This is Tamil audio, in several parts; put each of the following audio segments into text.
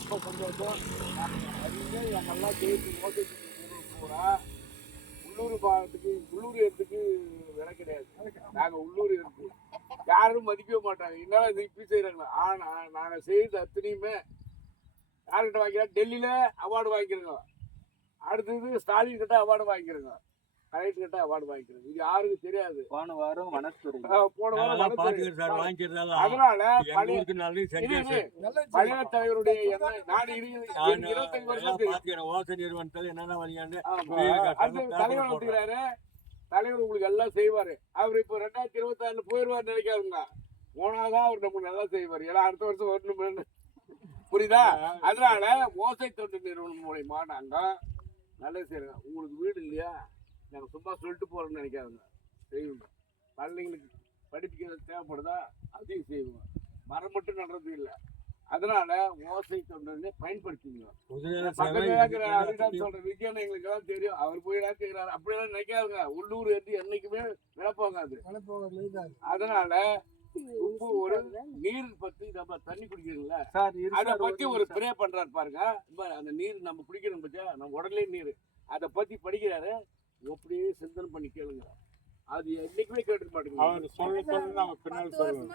ரொம்ப சந்தோஷம். அதுவே எங்கெல்லாம் சேர்த்து மோசடி பூரா உள்ளூர் பாலத்துக்கு உள்ளூர் இடத்துக்கு விலை கிடையாது. நாங்கள் உள்ளூர் எடுத்து யாரும் மதிக்கவே மாட்டாங்க. என்னால இது இப்படி செய்கிறாங்களா? ஆனால் நாங்கள் செய்த அத்தனையுமே யார்கிட்ட வாங்கிக்கிறோம்? டெல்லியில் அவார்டு வாங்கிக்கிறோங்க. அடுத்தது ஸ்டாலின் கிட்ட அவார்டு வாங்கிக்கிறோங்க. கலெக்டர் கிட்ட அவார்டு வாங்கிக்கிறோம். இது யாருக்கும் தெரியாது. போன வாரம் வனத்துறை அதனால பழைய தலைவருடைய நான் 25 வருஷம் தலைவர் ஒத்துக்கிறாரு. தலைவர் உங்களுக்கு எல்லாம் செய்வாரு. அவர் இப்போ 2026 போயிடுவார் நினைக்காதுங்க. போனாதான் அவர் நமக்கு நல்லா செய்வார். ஏன்னா அடுத்த வருஷம் வரணும். புரியுதா? அதனால ஓசை தொண்டு நிறுவனம் மூலயமா நாங்க நல்லது செய்யறோம். உங்களுக்கு வீடு இல்லையா? நாங்கள் சும்மா சொல்லிட்டு போறோம்னு நினைக்காதுங்க. செய்வோங்க. குழந்தைங்களுக்கு படிப்புக்கு தேவைப்படுதா? அதையும் செய்வோங்க. மரம் மட்டும் நடுறது இல்லை. அதனால ஓசை தொண்டனை பயன்படுத்திங்க. சொல்ற விஜயன் எங்களுக்கு எல்லாம் தெரியும். அவர் போய் கேட்கிறாரு. அப்படியெல்லாம் நினைக்காதுங்க. உள்ளூர் எடுத்து என்னைக்குமே விளப்பாங்காது. அதனால ஒரு நீர் பத்தி நம்ம தண்ணி குடிக்கிறீங்களா, அதை பத்தி ஒரு பிரே பண்றாரு பாருங்க. அந்த நீர் நம்ம குடிக்கிறோம் பத்தியா, நம்ம உடலே நீர், அதை பத்தி படிக்கிறாரு. அப்படியே சிந்தனை பண்ணி கேளுங்க. அது என்னைக்குமே கேட்டுக்க மாட்டேங்குது. அவர் சொல்ல சொல்ல நம்ம பின்னாடி சொல்லுவோம்.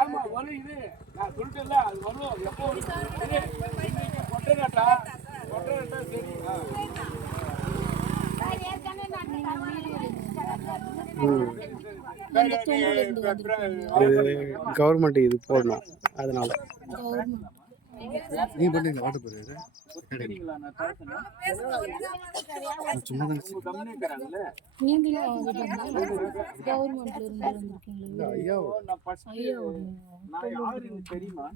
ஆமா வரும். இது நான் சொல்லிட்டேன்ல, அது வரும். எப்போ கொட்டை நட்டா சரி. கவர்மெண்ட் இது போடணும். அதனால நீ பண்ணீங்க வாட்ட போறீங்க சும்மா தான் ஐயா நான் யாருன்னு தெரியுமா?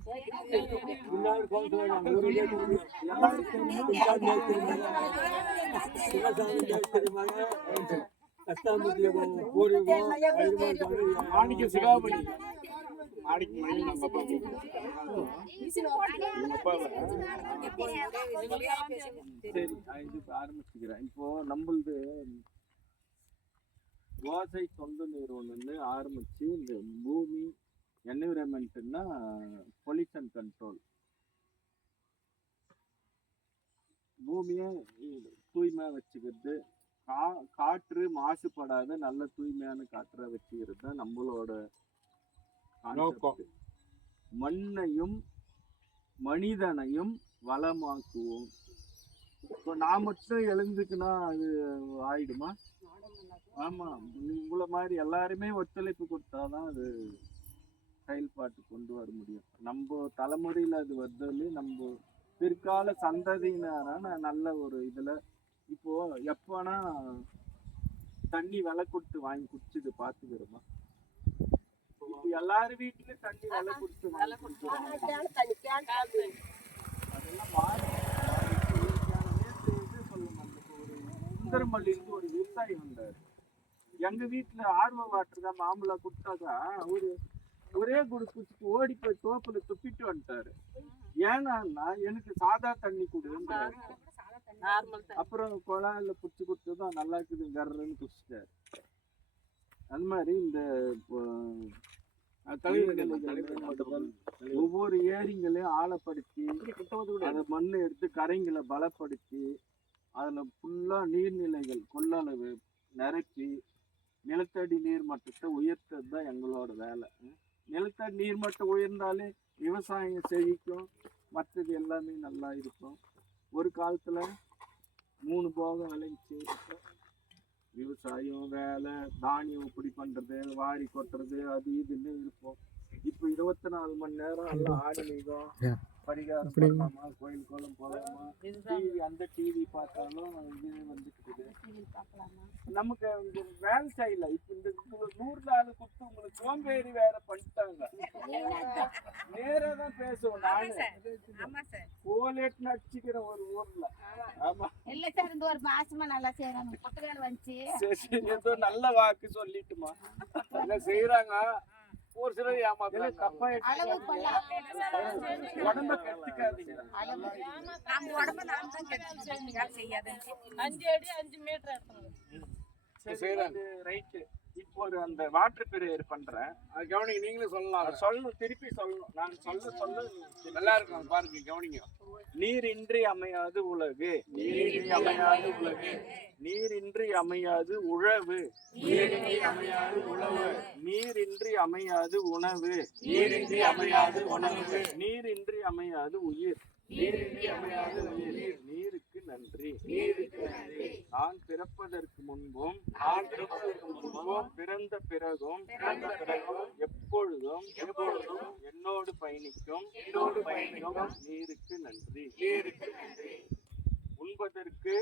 மாணிக்க சிகாமணி ஆரம்பிச்சுக்கிறேன். இப்போ நம்மளது ஓசை தொண்டு நிறுவனம்னு ஆரம்பிச்சு இந்த பூமி என்விரான்மெண்ட்னா பொல்யூஷன் கண்ட்ரோல், பூமியை தூய்மையா வச்சுக்கிறது, காற்று மாசுபடாத நல்ல தூய்மையான காற்றை வச்சுக்கிறது தான் நம்மளோட நோக்கம். மண்ணையும் மனிதனையும் வளமாக்குவோம். இப்போ நான் மட்டும் எழுந்துக்குன்னா அது ஆயிடுமா? ஆமா, உங்களை மாதிரி எல்லாருமே ஒத்துழைப்பு கொடுத்தாதான் அது செயல்பாட்டு கொண்டு வர முடியும். நம்ம தலைமுறையில் அது வருது. நம்ம பிற்கால சந்ததியினரான நல்ல ஒரு இதுல இப்போ எப்பனா தண்ணி விலை கொடுத்து வாங்கி குடிச்சுது பாத்துக்கிறோமா? இப்போ எல்லாரும் வீட்லயும் தண்ணி விலை கொடுத்து வாங்கி குடிக்கிறோம். அதெல்லாம் மாறி சுந்தரமல்லிருந்து ஒரு விவசாயி வந்தாரு. எங்க வீட்டுல ஆர்வ வாட்டர் தான் மாம்பழம் கொடுத்தாக்கா அவரு ஒரே குடு குடிச்சுட்டு ஓடி போய் தோப்புல துப்பிட்டு வந்துட்டாரு. ஏன்னா எனக்கு சாதா தண்ணி கொடுன்றாரு. அப்புறம் குழாயில புடிச்சு கொடுத்ததும் நல்லா இருக்குது கர்றன்னு குடிச்சிட்டாரு. அந்த மாதிரி இந்த ஒவ்வொரு ஏரிங்களையும் ஆழப்படுத்தி அந்த மண்ணை எடுத்து கரைங்களை பலப்படுத்தி அதுல ஃபுல்லா நீர்நிலைகள் கொள்ளளவு நிரப்பி நிலத்தடி நீர் மட்டத்தை உயர்த்தது தான் எங்களோட வேலை. நிலத்தடி நீர் மட்டம் உயர்ந்தாலே விவசாயம் செழிக்கும், மற்றது எல்லாமே நல்லா இருக்கும். ஒரு காலத்துல 3 போகம் விளைஞ்சி விவசாயம் வேலை தானியம் இப்படி பண்றது வாரி கொட்டுறது அது இதுன்னு இருப்போம். இப்போ 24 மணி நேரம் எல்லாம் ஆன்மீகம் பரிகாரம் பண்ணலாமா, கோயில் கோலம் போகலாமா, டிவி அந்த டிவி பார்த்தாலும் இது வந்துட்டு நமக்கு வேலை செய்யல. இப்ப இந்த 100 நாள் கொடுத்து உங்களுக்கு சோம்பேறி வேலை பண்ணிட்டாங்க. நேரா தான் பேசுவோம். நானு கோலேட் நடிச்சுக்கிறேன் ஒரு ஊர்ல. ஆமா இல்ல சார், இந்த ஒரு மாசமா நல்லா செய்யறாங்க. புத்தகம் வந்துச்சு ஏதோ நல்ல வாக்கு சொல்லிட்டுமா செய்யறாங்க. ஒரு சிலர் ஏமாத்துறாங்க. தப்பா உடம்ப கெடுத்துக்காதீங்க. ரைட்டு இப்போ ஒரு அந்த வாட்டர் பிரேயர் பண்றேன். அது கவனிங்க, நீங்களும் சொல்லலாம். நான் சொல்லணும், திருப்பி சொல்லணும். நான் சொல்ல நல்லா இருக்கும், பாருங்க, கவனிங்க. நீரின்றி அமையாது உலகு, நீரின்றி அமையாது உலகு, நீரின்றி அமையாது உழவு, நீரின்றி அமையாது உழவு, நீரின்றி அமையாது உணவு, நீரின்றி அமையாது உணவு, நீரின்றி அமையாது உயிர், நீரின்றி அமையாது உயிர். நீருக்கு நன்றி. நீருக்கு நன்றி. நான் பிறப்பதற்கு முன்பும் நான் பிறப்பதற்கு முன்பும் பிறந்த பிறகும் பிறந்த பிறகும் எப்பொழுதும் எப்பொழுதும் என்னோடு பயணிக்கும் என்னோடு பயணிக்கும் நீருக்கு நன்றி. நீருக்கு நன்றி. உண்பதற்கு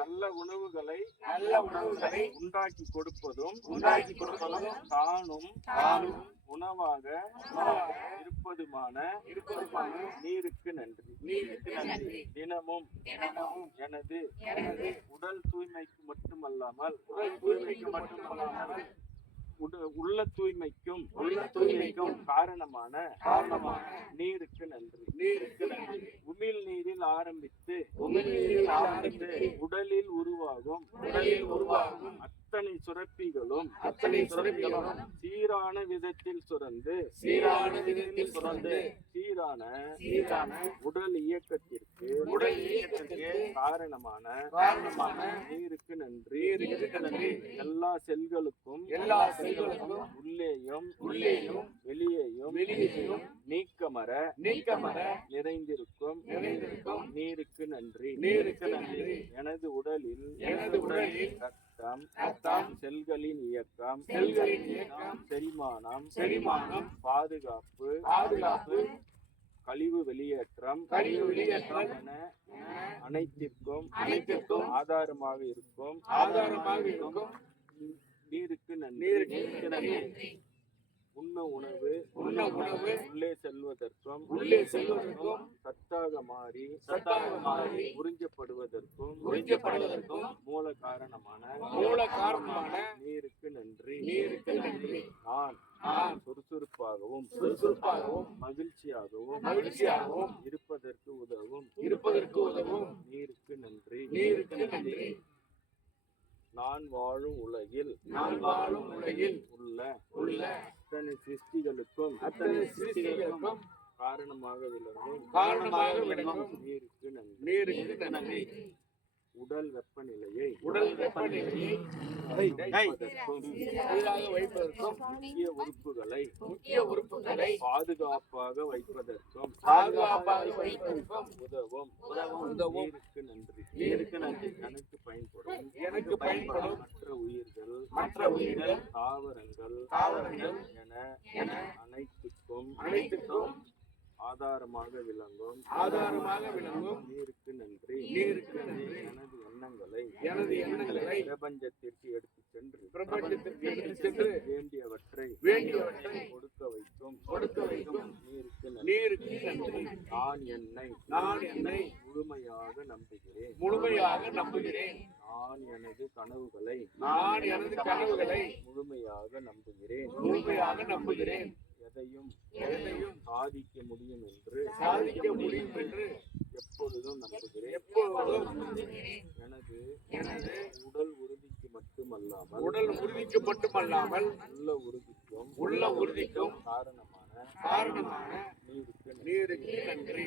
நல்ல உணவுகளை உண்டாக்கி கொடுப்பதும் தானும் உணவாக இருப்பதுமான நீருக்கு நன்றி. தினமும் எனது உடல் தூய்மைக்கு மட்டுமல்லாமல் உள்ள தூய்மைக்கும் காரணமான நீருக்கு நன்றி. உமிழ் நீரில் ஆரம்பித்து உடலில் உருவாகும் அத்தனை சுரப்பிகளும் சீரான விதத்தில் சுரந்து சீரான உடல் இயக்கத்திற்கு காரணமான நீருக்கு நன்றி. எல்லா செல்களுக்கும் உள்ளேயும் வெளியேயும் நீக்கமர நிறைந்திருக்கும் நீருக்கு நன்றி. எனது உடலில் ரத்தம் செல்களின் இயக்கம் செரிமானம் பாதுகாப்பு கழிவு வெளியேற்றம் என அனைத்திற்கும் ஆதாரமாக இருக்கும் நீருக்கு நன்றி. உண்ண உணவு உள்ளே செல்வதற்கும் சத்தாக மாறி உறிஞ்சப்படுவதற்கும் மூல காரணமான நீருக்கு நன்றி. நான் சுறுசுறுப்பாகவும் மகிழ்ச்சியாகவும் இருப்பதற்கு உதவும் நீருக்கு நன்றி. நான் வாழும் உலகில் உள்ள அத்தனை சிருஷ்டிகளுக்கும் காரணமாக விளங்கும் நீருக்கு நன்றி. உடல் வெப்பநிலையை வைப்பதற்கும் முக்கிய உறுப்புகளை பாதுகாப்பாக வைப்பதற்கும் உதவும் நீருக்கு நன்றி. எனக்கு பயன்படும் மற்ற உயிர்கள் தாவரங்கள் என அனைத்துக்கும் ஆதாரமாக விளங்கும் நீருக்கு நன்றி. எனது எண்ணங்களை பிரபஞ்சத்திற்கு எடுத்துச் சென்று வேண்டியவற்றை கொடுக்க வைக்கும் நீருக்கு நன்றி. நான் என்னை முழுமையாக நம்புகிறேன். நான் எனது கனவுகளை முழுமையாக நம்புகிறேன். எதையும் சாதிக்க முடியும் என்று எப்பொழுதும் நம்புகிறேன். எனது உடல் உறுதிக்கு மட்டுமல்லாமல் உள்ள உறுதிக்கும் காரணமான நீருக்கு நன்றி.